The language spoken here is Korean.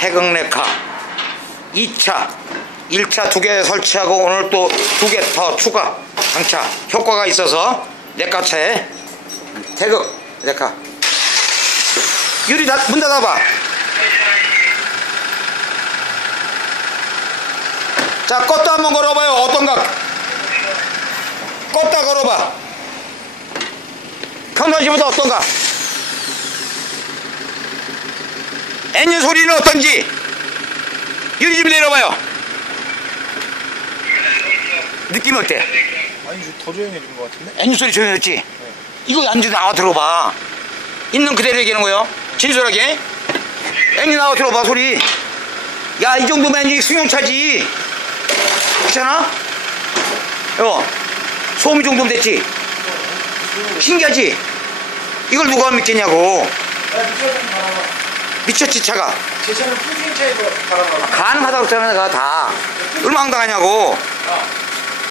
태극레카 2차 1차 두 개 설치하고 오늘 또 두 개 더 추가 장차 효과가 있어서 레카차에 태극 레카. 유리 다, 문 닫아봐. 자 껐다 한번 걸어봐요. 어떤가 껐다 걸어봐. 평상시보다 어떤가 엔진 소리는 어떤지 유리 좀 내려봐요 느낌 어때? 아니 좀더 조용해진 것 같은데? 엔진 소리 조용했지? 이거 앉아 나와 들어봐 있는 그대로 얘기하는 거요 진솔하게 엔진 나와 들어봐 소리 야 이 정도면 엔진 승용차지 그렇잖아? 어 소음 이 정도면 됐지? 신기하지? 이걸 누가 믿겠냐고 야 미쳤지 차가. 제 차는 풀주행 차에서 바라봐 가능하다고 했잖아 내가 다. 얼마 황당하냐고. 아